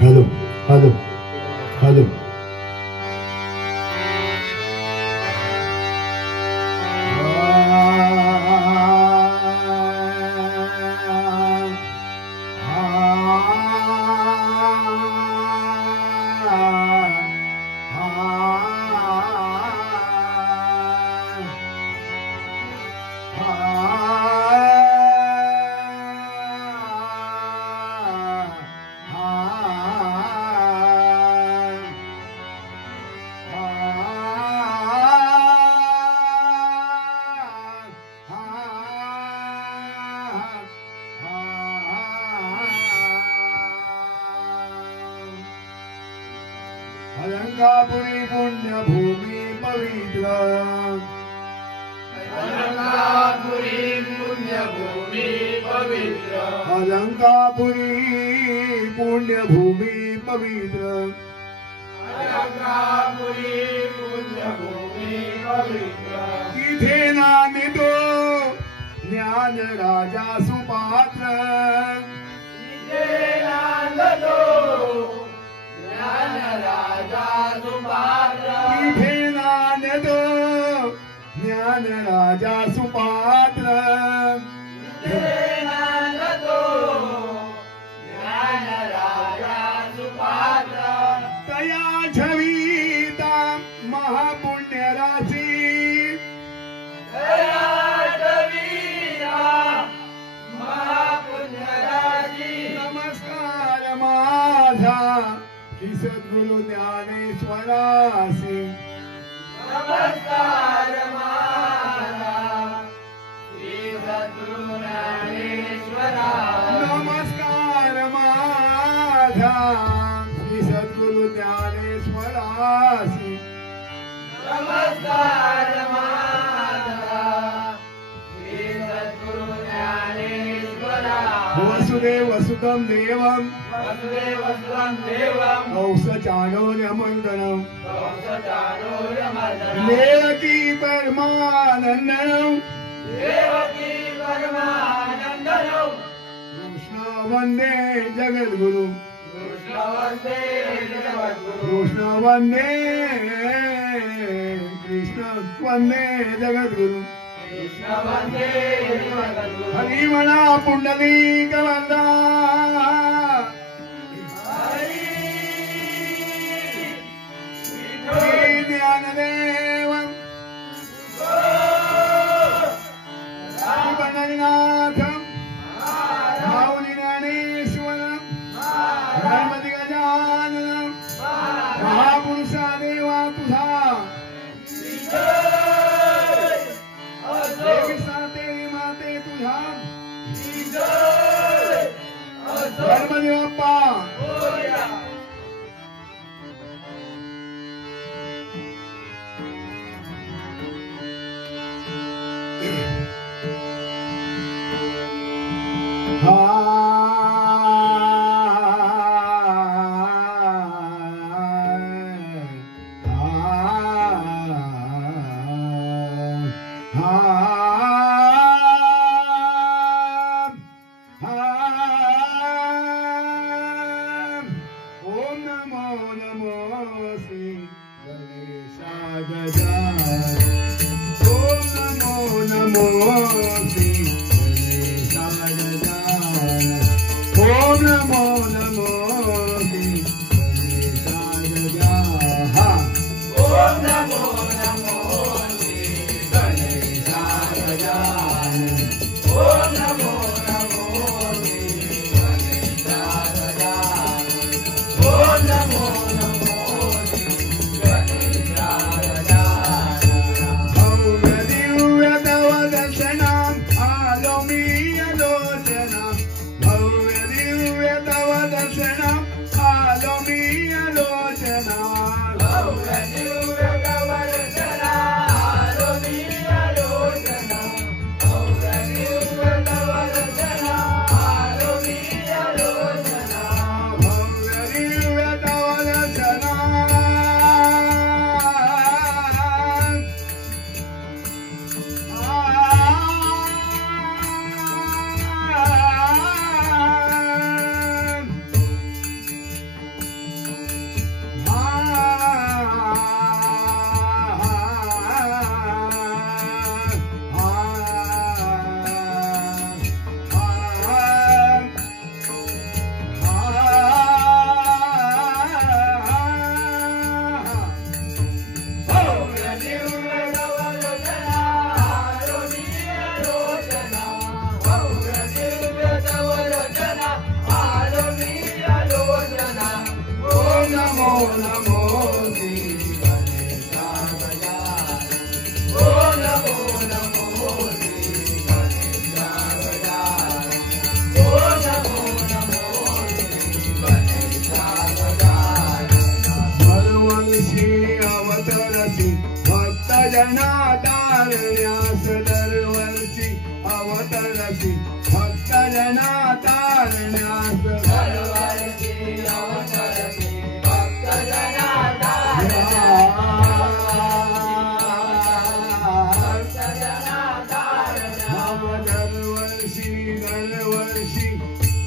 Hello hello hello Alankapuri पुण्यभूमी पवित्र अलंकापुरी पुण्यभूमी पवित्र अलंकापुरी पुण्यभूमी पवित्र अलंकापुरी पुण्यभूमी पवित्र तिथे नांदतो ज्ञान राजा सुपात्र तिथे नांदतो ज्ञान राजा सुपात्र तिथे नांदतो ज्ञान राजा सुपात्र तिथे नांदतो ज्ञान राजा सुपात्र तया छविता महापुण्य राशी नमस्कार माझा श्री सद्गुरु ज्ञानेश्वरासी नमस्कार माझा श्री सद्गुरु ज्ञानेश्वरा नमस्कार माझा श्री सद्गुरु ज्ञानेश्वरासी नमस्कार माझा श्री सद्गुरु ज्ञानेश्वरा वसुदेव सुतं देवं वसुदेव सुतं देवं कंसचाणूर्यमर्दनं कंसचाणूर्यमर्दनं देवकी परमानन्दनं देवकी परमानन्दनं कृष्ण वन्दे जगद्गुरु कृष्ण वन्दे जगद्गुरु कृष्ण वन्दे जगद्गुरु कृष्ण वन्दे जगद्गुरु हरि म्हणा पुंडलिक वंदा श्री ज्ञानदेव श्री पंढरीनाथ माऊली ज्ञानेश्वर गणपती गजानन महापुरुषा देवा तुझा तेरी माते तुझा गणपती बाप्पा ओम नमो नमो श्री गणेशाय ओम नमो नमो श्री गणेशाय नमो श्री गणेशा गजानन ओम नमो नमो श्री गणेशा गजानन ओम नमो नमो श्री गणेशा गजानन दरवर्षी अवतरसी भक्तजना तारण्यास दरवर्षी अवतरसी भक्तजना तारण्यास दरवर्षी अवतरसी भक्तजना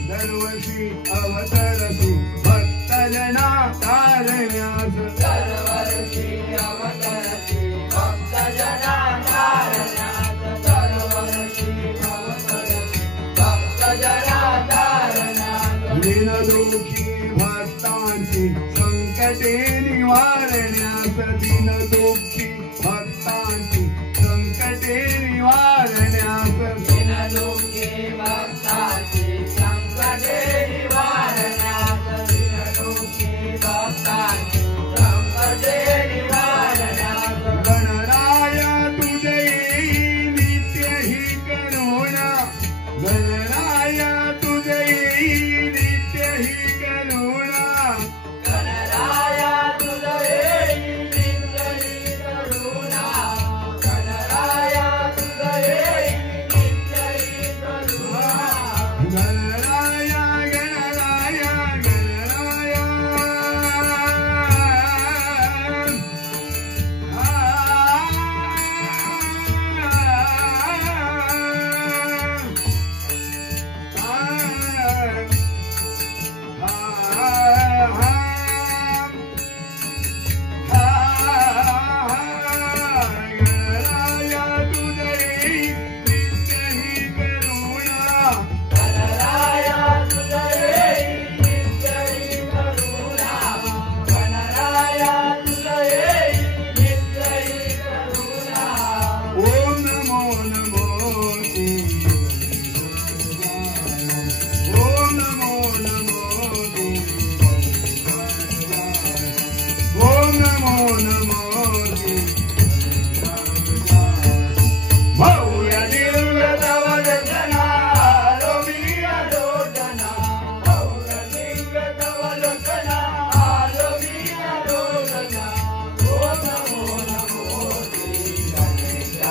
दरवर्षी अवतरसी भक्तजना तारण्यास दरवर्षी अवतरसी भक्तजना तारण्यास दरवर्षी अवतरसी भक्तजना तारण्यास दीनदुःखी भक्तांची संकटे निवारण्यास दीनदुःखी भक्तांची संकटे निवारण्यास दीनदुःखी भक्तांची संकटे निवारण्यास दीनदुःखी भक्तांची संकटे निवारण्यास गणराय तुझे नित्य ही करुणा गणराय तुझे नित्य ही करुणा गणराया तुझे नित्य ही करुणा गणराया तुझे नित्य ही करुणा गणराय गणराय गणराय गणराया तुझे नित्य ही करुणा गणराया तुझे नित्य ही करुणा ओम नमो नमो श्री ओम नमो नमो श्री ओम नमो नमो श्री भव्य दिव्य तव दर्शना लोभिया लोचना भव्य दिव्य तव लोचना लोभिया लोचना ओम नमो नमो श्री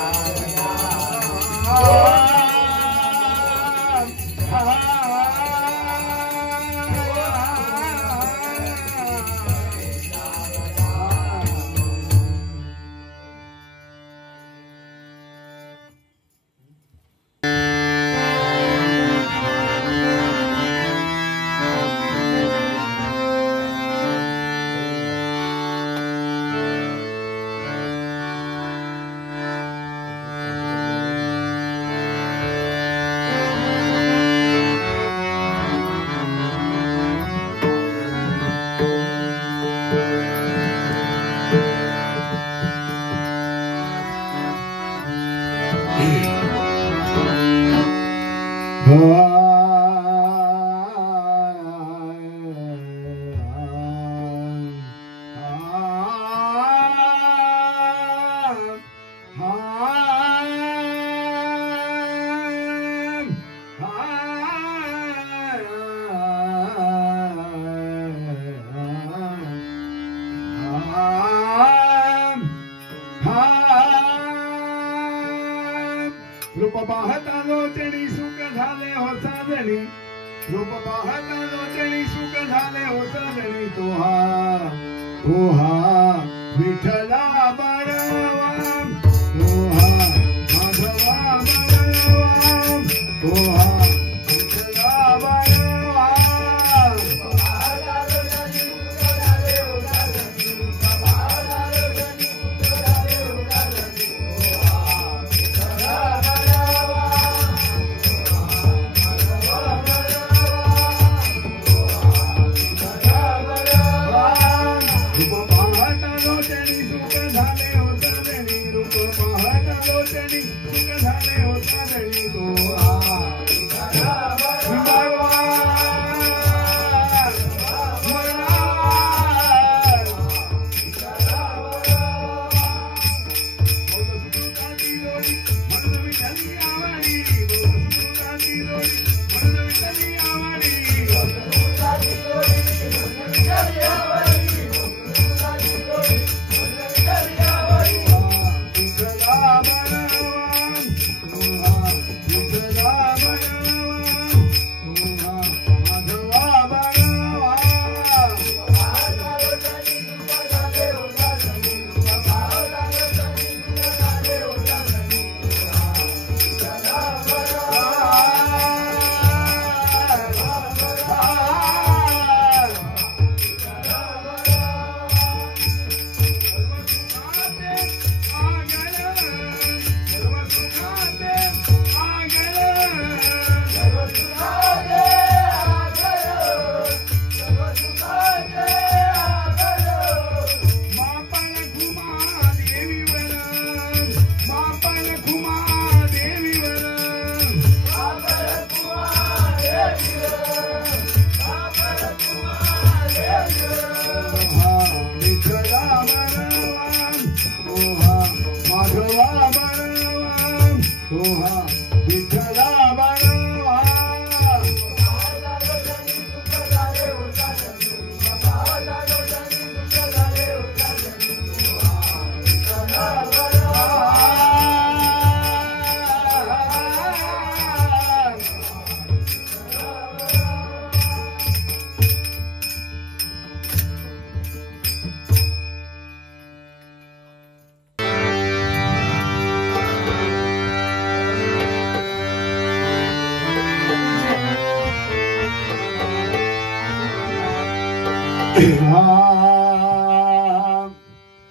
रूप पाहता लोचणी सुख झाले हो साजणी रूप पाहता लोचणी सुख झाले हो साजणी तोहा विठ्ठला बरवा तोहा माधवा बरवा तोहा विठ्ठला बरवा रूप पाहता लोचणी सुख झाले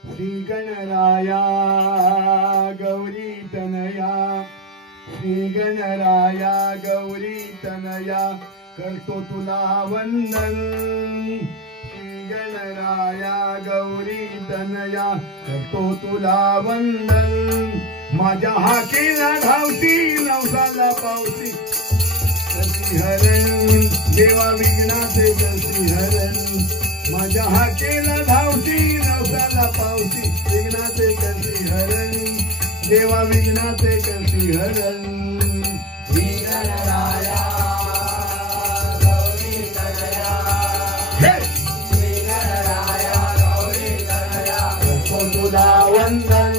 श्री गणराया गौरी तनया, श्री गणराया गौरी तनया, करतो तुला वंदन। श्री गणराया गौरी तनया, करतो तुला वंदन। माझ्या हाकेला धावती नवसाला पावती, करती हरण देवा विघ्नाचे करती हरण। माझ्या हाकेला धावती नवसाला पावती, विघ्नाचे करती हरण देवा विघ्नाचे करती हरण। श्री गणराया गौरी तनया, श्री गणराया गौरी तनया, करतो तुला वंदन।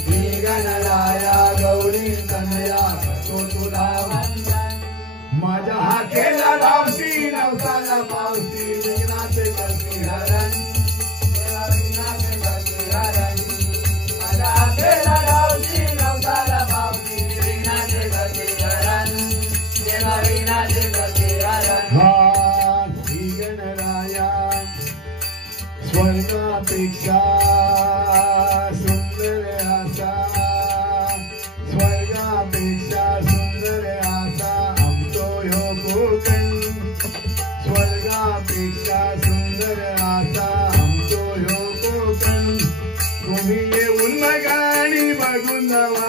श्री गणराया गौरी तनया, करतो तुला वंदन। माझ्या हाकेला धावती नवसाला पावती, विघ्नाचे करती हरण देवा विघ्नाचे करती हरण। माझ्या हाकेला धावती नवसाला पावती, विघ्नाचे करती हरण देवा विघ्नाचे करती हरण। हा श्री गणराया स्वर्गापेक्षा सुंदर असा, स्वर्गापेक्षा सुंदर असा आमचो ह्यो कोकण। स्वर्गापेक्षा सुंदर असा आमचो ह्यो कोकण। तुम्ही येऊन गाणी बघून जावा,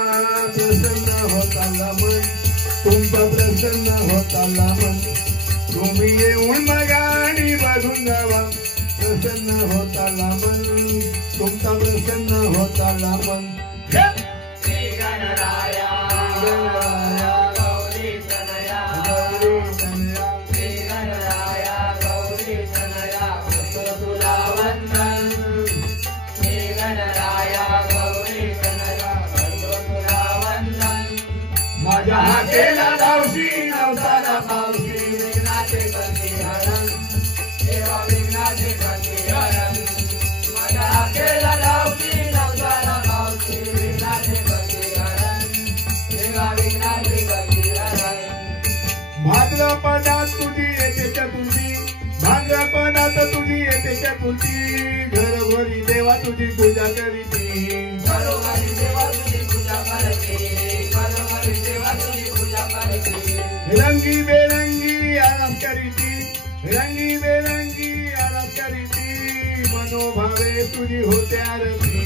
प्रसन्न होताला मन तुमचं, प्रसन्न होताला मन। तुम्ही येऊन गाणी बघून जावा, प्रसन्न होताला मन तुमचा, प्रसन्न होताला मन। श्री गणराया गौरी तनया, गौरी तनया, श्री गणराया गौरी तनया, करतो तुला वंदन। श्री गणराया गौरी तनया, करतो तुला वंदन। माझ्या हाकेला धावती नवसाला पावती, विघ्नाचे करती हरण देवा विघ्नाचे करती हरण। माझ्या हाकेला धावती नवसाला पावती, विघ्नाचे करती हरण देवा विघ्नाचे करती हरण। भाद्रपदात तुझी येते चतुर्थी, भाद्रपदात तुझी येते चतुर्थी, घरोघरी देवा तुझी पूजा करीती। घरोघरी देवा तुझी पूजा करते, घरोघरी देवा तुझी पूजा करते। रंगी बेरंगी आरास करीती, रंगी बेरंगी आरास करीती, मनोभावे तुझी होते आरती।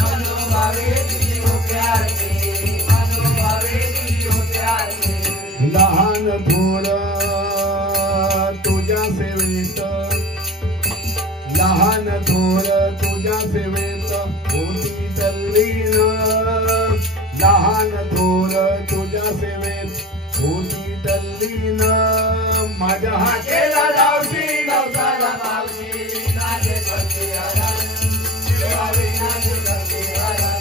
मनोभावे तुझी होते आरती, मनोभावे तुझी होते आरती। लहान थोर तुझ्या सेवेत, लहान थोर तुझ्या सेवेत होती तल्लीन। लहान थोर तुझ्या सेवेत होती तल्लीन। माझ्या हाकेला धावशी नवसाला पावशी विघ्नाचे करते हरण देवा विघ्नाचे करते हरण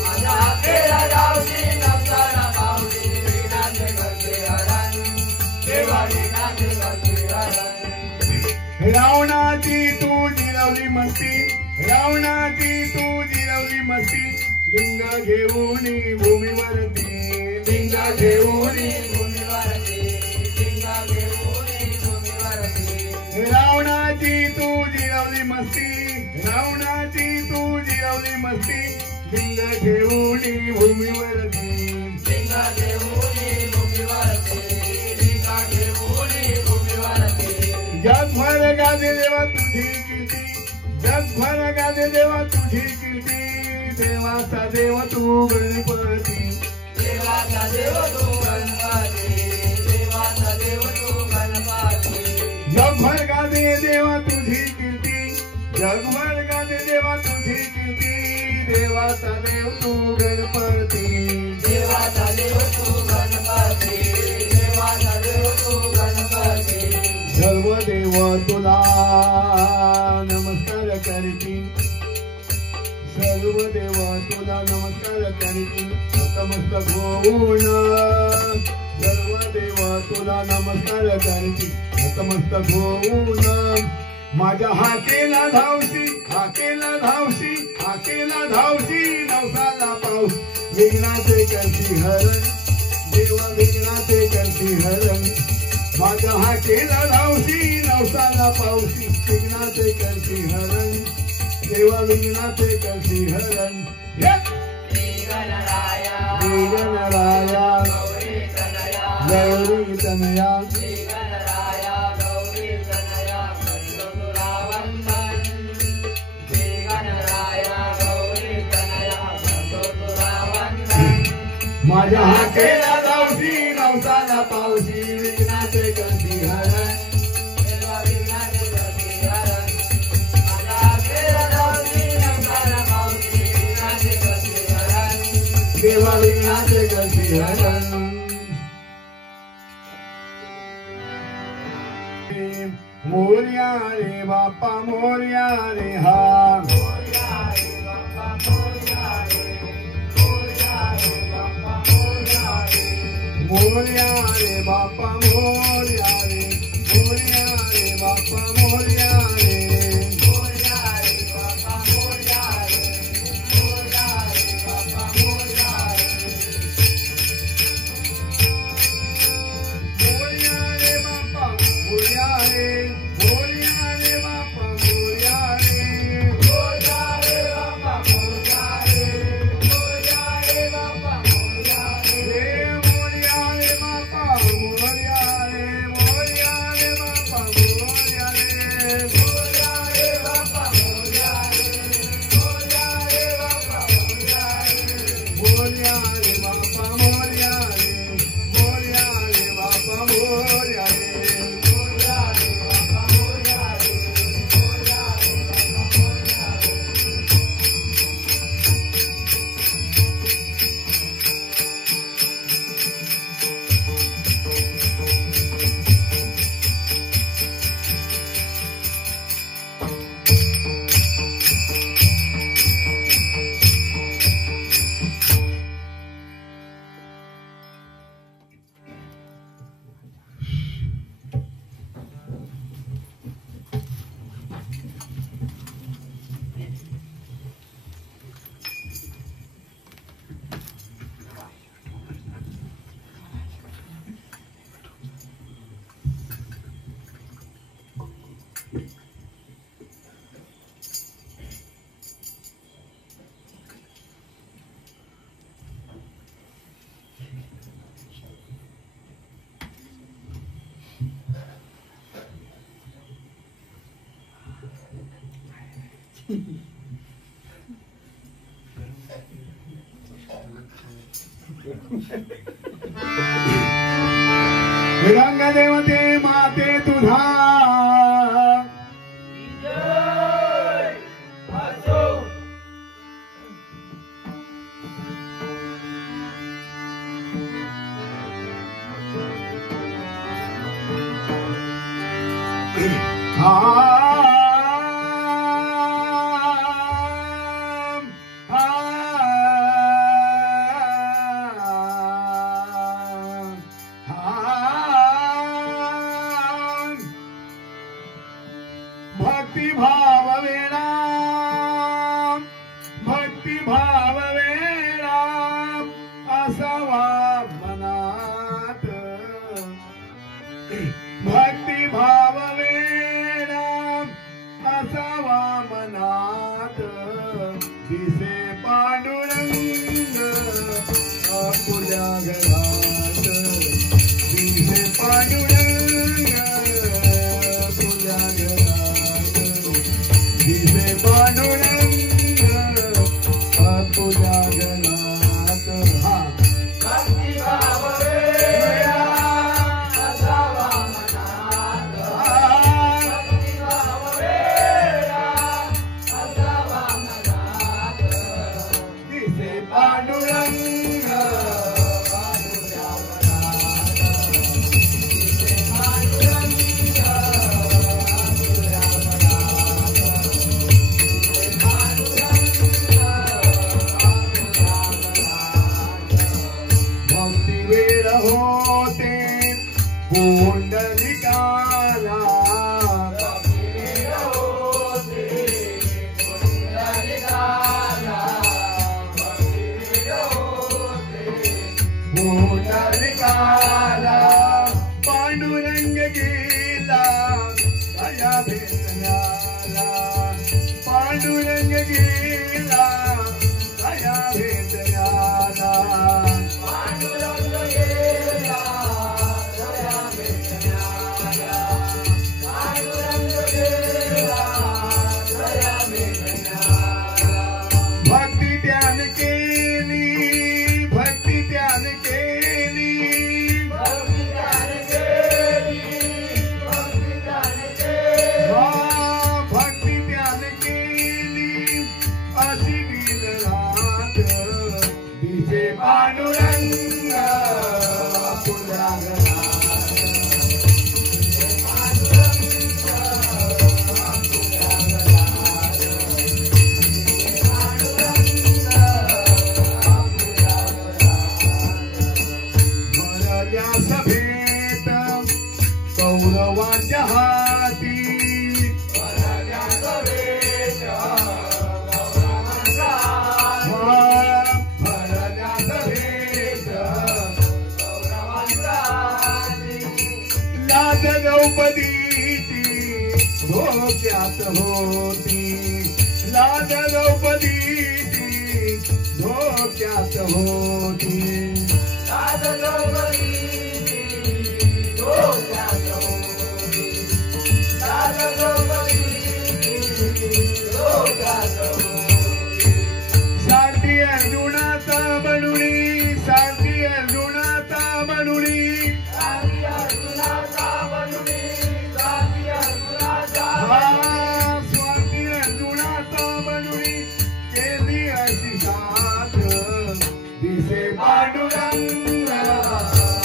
माझ्या हाकेला धावशी नवसाला पावशी विघ्नाचे करते हरण देवा विघ्नाचे करते हरण रावणाची तू जिरवली मस्ती रावणाची तू जिरवली मस्ती लिंग घेऊन भूमीवरती लिंग घेऊन भूमीवरती लिंग घेऊन भूमीवरती रावणाची तू जिरवली मस्ती रावणाची तू जिरवली मस्ती लिंग घेऊन भूमीवरती लिंग घेऊन भूमीवरती लिंग घेऊन भूमीवरती जगभर गाजे देवा तुझी कीर्ती जगभर गाजे देवा तुझी कीर्ती देवाचा देव तू गणपती देवाचा देव तू गणपती देवाचा देव तू गणपती जगभर गाजे देवा तुझी कीर्ती जगभर गाजे देवा तुझी कीर्ती देवाचा देव तू गणपती देवाचा देव तू गणपती देवाचा देव तू गणपती सर्व देव तुला नमस्कार करती सर्व देव तुला नमस्कार करती नतमस्तक होऊन सर्व देव तुला नमस्कार करती नतमस्तक होऊन माझ्या हाकेला धावशी हाकेला धावशी हाकेला धावशी नवसाला पाऊस विघ्नाचे करती हरण देवा विघ्नाचे करती हरण माझ्या हाकेला धावशी नवसाला पावशी विघ्नाचे करती हरण देवा विघ्नाचे करती हरण गणराया गणराया गौरी तनया गौरी तनया गणराया गौरी तनया करतो तुला वंदन गणराया गौरी तनया करतो तुला वंदन माझ्या हाकेला धावशी नवसाला पावशी विघ्नाचे करती हरण देवा विघ्नाचे करते हरण माझ्या हाकेला धावशी नवसाला पावशी विघ्नाचे करते हरण देवा विघ्नाचे करती हरण मोर्या रे बाप्पा मोर्या रे हा मोरया रे बाप्पा मोरया रे मोरया रे बाप्पा मोरया रे मोर्या रे बाप्पा मोर्या रे मोर्या रे बाप्पा मोर्या रे मोरया रे बाप्पा मोरया रे मोरया रे बाप्पा मोरया रे मोर्या रे बाप्पा मोर्या रे मोर्या रे बाप्पा मोर्या रे मोरया रे बाप्पा मोरया रे मोरया रे बाप्पा मोरया रे रे मोर्या रे बाप्पा मोर्या रे मोर्या रे बाप्पा मोर्या रे मोरया रे बाप्पा मोरया रे मोरया रे बाप्पा मोरया रे मोर्या रे बाप्पा मोर्या रे मोर्या रे बाप्पा मोर्या रे मोरया रे बाप्पा मोरया रे मोरया रे बाप्पा मोरया रे रंग देवते माते तुझा जय असो भक्तिभाव वेळा असावा मनात भक्तिभाव वेळा असावा मनात दिसे पांडुरंग आपुल्या घरात दिसे पांडुरंग आपुल्या घरात दिसे पांडुरंग आपुल्या घरात हा भक्तिभाव वेळा असावा मनात भक्तिभाव वेळा असावा मनात दिसे पांडुरंग आपुल्या घरात दिसे पांडुरंग आपुल्या घरात दिसे पांडुरंग भक्ती वेळ होते पुंडलिकाला पुंडलिकाला पांडुरंग गेला दया भेटण्याला पांडुरंग गेला दया भेटण्याला पांडुरंग गेला दया भेटण्याला पांडुरंग गेला दया भेटण्याला भक्ती ध्यान केली भक्ती ध्यान केली भक्ती ध्यान केली भक्ती ध्यान केली भक्ती ध्यान केली अशी गिल रात दिसे पांडुरंग आपुल्या घरात दिसे पांडुरंग आपुल्या घरात दिसे पांडुरंग आपुल्या घरात भरल्या सभेत कौरवांच्या हाती भरल्या सभेत गौरवांच्या भरल्या सभेत गौरवांच्या लाज द्रौपदीची धोक्यात होती लाज द्रौपदीची धोक्यात होती लाज द्रौपदीची धोक्यात होती लाज द्रौपदीची धोक्यात होती सारथी अर्जुनाचा म्हणुनी सारथी अर्जुनाचा म्हणुनी साधी अर्जुनाचा बनुनी साधी अर्जुनाचा स्वार्थी अर्जुनाचा म्हणुनी केली अशी साथ दिसे पांडुरंग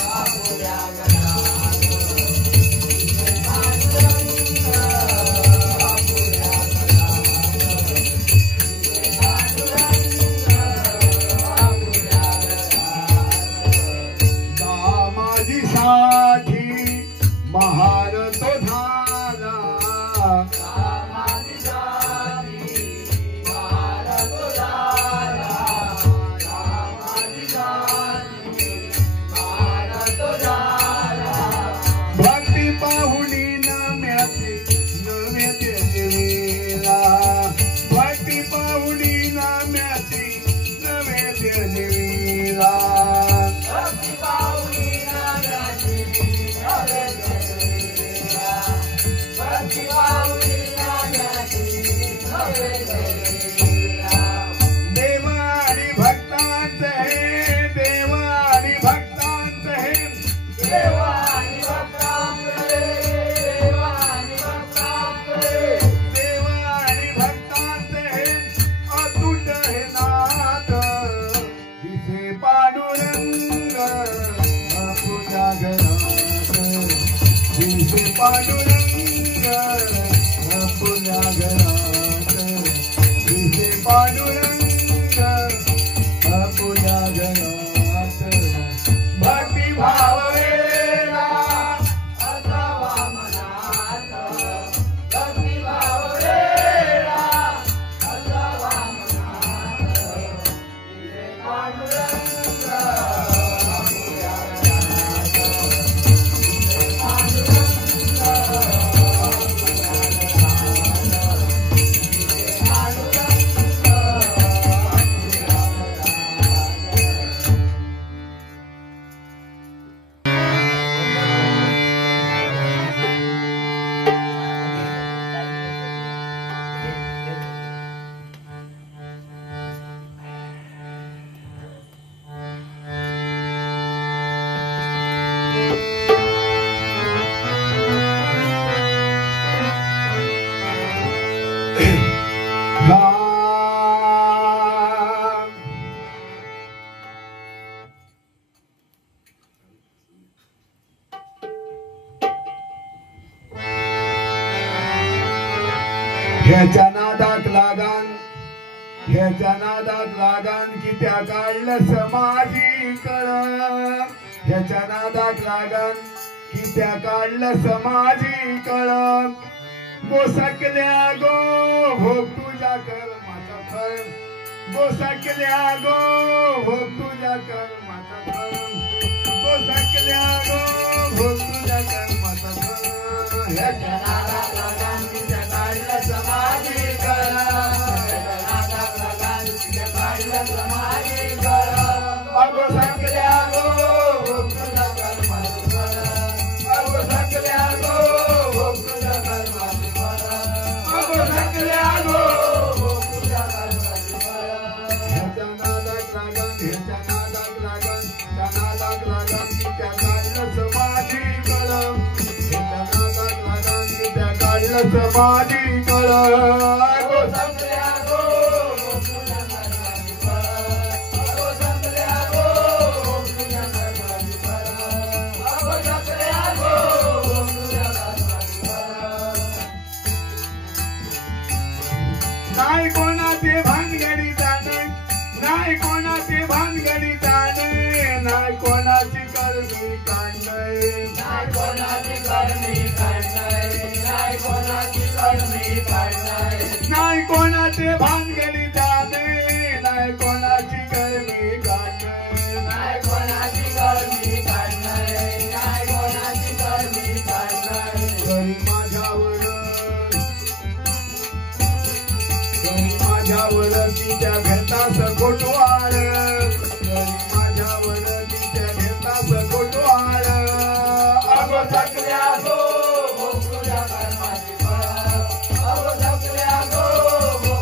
आपुल्या घरात दिसे पांडुरंग आपुल्या घरात दिसे पांडुरंग आपुल्या घरात दामाजीसाठी महार तो झाला रामादिजानी भारत झाला रामादिजानी भारत झाला भक्ती पाहुणी नाम्याचे नवे देवीला भक्ती पाहुणी नाम्याचे नवे देवीला भक्ती पाहुणी नाम्याची नवे देवीला भक्ती पाहुणी नाम्याची नवे देवीला देव आणि भक्तांचे हे देव आणि भक्तांचे हे देवा आणि भक्तांकडे देवा आणि भक्तांकडे देव आणि भक्तांचे हे अतुट हे नाथ दिसे पांडुरंग आपुल्या घरात दिसे पांडुरंग तुझ्या घरात दिसे पांडुरंग तुझ्या घरात भक्ती भाव वेळा असावा मनात भक्ती भाव वेळा असावा मनात तिथे पांडुरंग तुझ्या घरात तिथे पांडुरंग ह्याच्या नादात लागान की त्या काढलं समाधी कळ ह्याच्या नादात लागान की त्या काढलं समाधी कळ गोसकल्या गो भोग तुझ्या कर्माचा फळ गोसकल्या गो भोग तुझ्या कर्माचा फळ गोसकल्या गो भोग तुझ्या कर्माचा फळ ह्याच्या नादात लागान की त्या काढलं समाधी कळ समाधी कर अगो सकल्या गो तुझ्या कर्माची फळ अगो सकल्या गो तुझ्या कर्माची फळ अगो सकल्या गो तुझ्या कर्माची फळ ह्याच्या नादात लागन की त्या काढलं समाधी कळ ह्याच्या नादात लागन की त्या काढलं समाधी कळ अगो सकल्या गो तुझ्या कर्माची फळ अगो सकल्या गो तुझ्या कर्माची फळ अगो सकल्या गो तुझ्या कर्माची फळ नाही कोणाचे भानगडी जाणे नाही कोणाचे भानगडी जाणे नाही कोणाची कर्मी काढणे नाही कोणाची कर्मी काढणे नाही कोणाची कर्मी काढणे नाही कोणाचे भानगडी जाणे नाही कोणाची कर्मी काढणे नाही कोणाची कर्मी काढणे नाही कोणाची कर्मी काढणे तरी माझ्यावर तिच्या घेतास खोटवाळ तरी माझ्यावर तिच्या घेतास खोटवाळ अगो सकल्या गो तुझ्या कर्माची फळ अगो सकल्या गो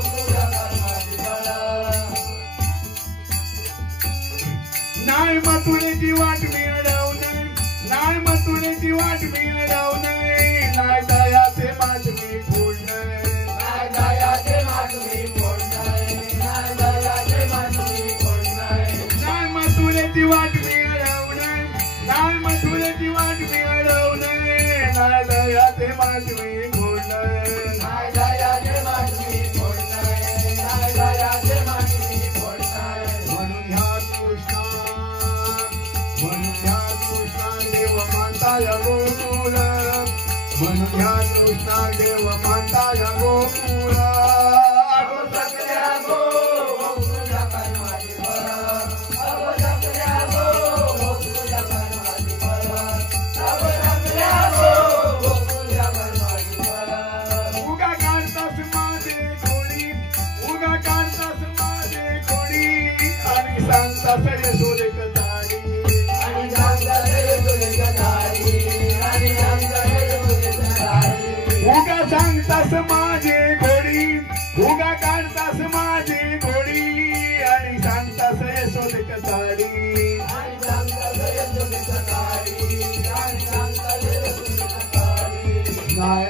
तुझ्या कर्माची फळ नाही मथुरेची वाट मिळवणे नाही मथुरेची वाट मिळवणे नाही दयाचे मातमी फोडणे नाही दयाचे मातमी फोडणे नाही दयाचे मातमी फोडणे नाही मथुरेची वाट मिळवणे नाही मथुरेची वाट मिळवणे नाही दयाचे मातमी फोडणे नाही दयाचे मातमी फोडणे नाही दयाचे मातमी फोडणे म्हणून ह्या कृष्णा देव मानताय गोकुळ म्हणून ह्या कृष्णा देव मानताय गोकुळ अगो सकल्या गो तुझ्या कर्माची फळ अगो सकल्या गो तुझ्या कर्माची फळ अगो सकल्या गो तुझ्या कर्माची फळ उगा काढतास माझे खोडी उगा काढतास माझे खोडी आणि सांगतास यशोदेक ताडी आणि सांगताय तुझे कटारी आणि सांगताय तुझे कटारी उगा सांगतास माझे खोडी उगा काढतास माझे खोडी आणि सांगतास यशोदेक ताडी आणि सांगताय तुझे कटारी आणि सांगताय तुझे कटारी नाही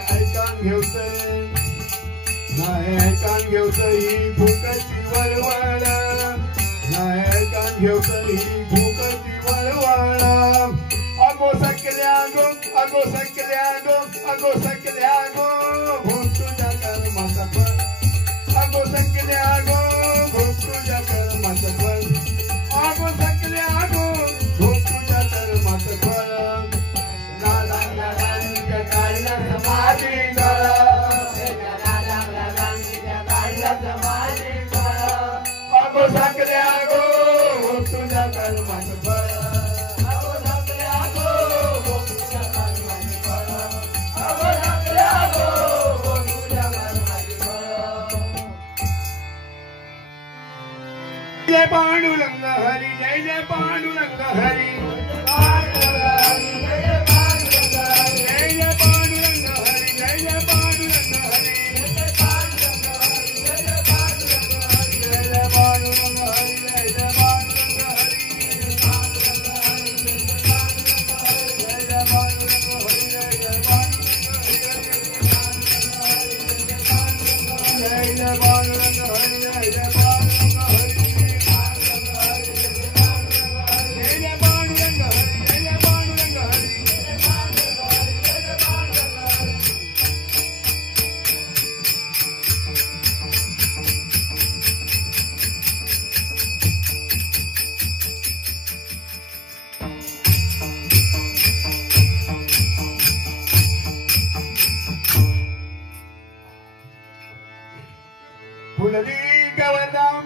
ऐकान घेवत ही भूकची वळवळ नाही ऐकान घेवत ही भूकची वळवळ अगो सकल्या गो भूक तुझ्या कर्म पांडुरंग हरी जय जय पांडुरंग हरी जय जय पांडुरंग हरी जय जय पांडुरंग हरी जय जय पांडुरंग हरी जय जय पांडुरंग हरी जय जय पांडुरंग हरी जय जय पांडुरंग हरी जय जय फुलली गवरदाम